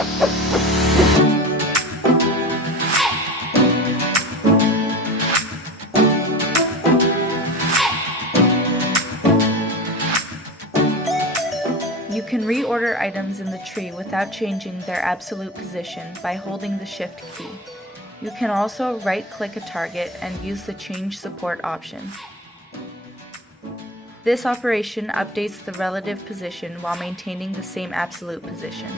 You can reorder items in the tree without changing their absolute position by holding the Shift key. You can also right-click a target and use the Change Support option. This operation updates the relative position while maintaining the same absolute position.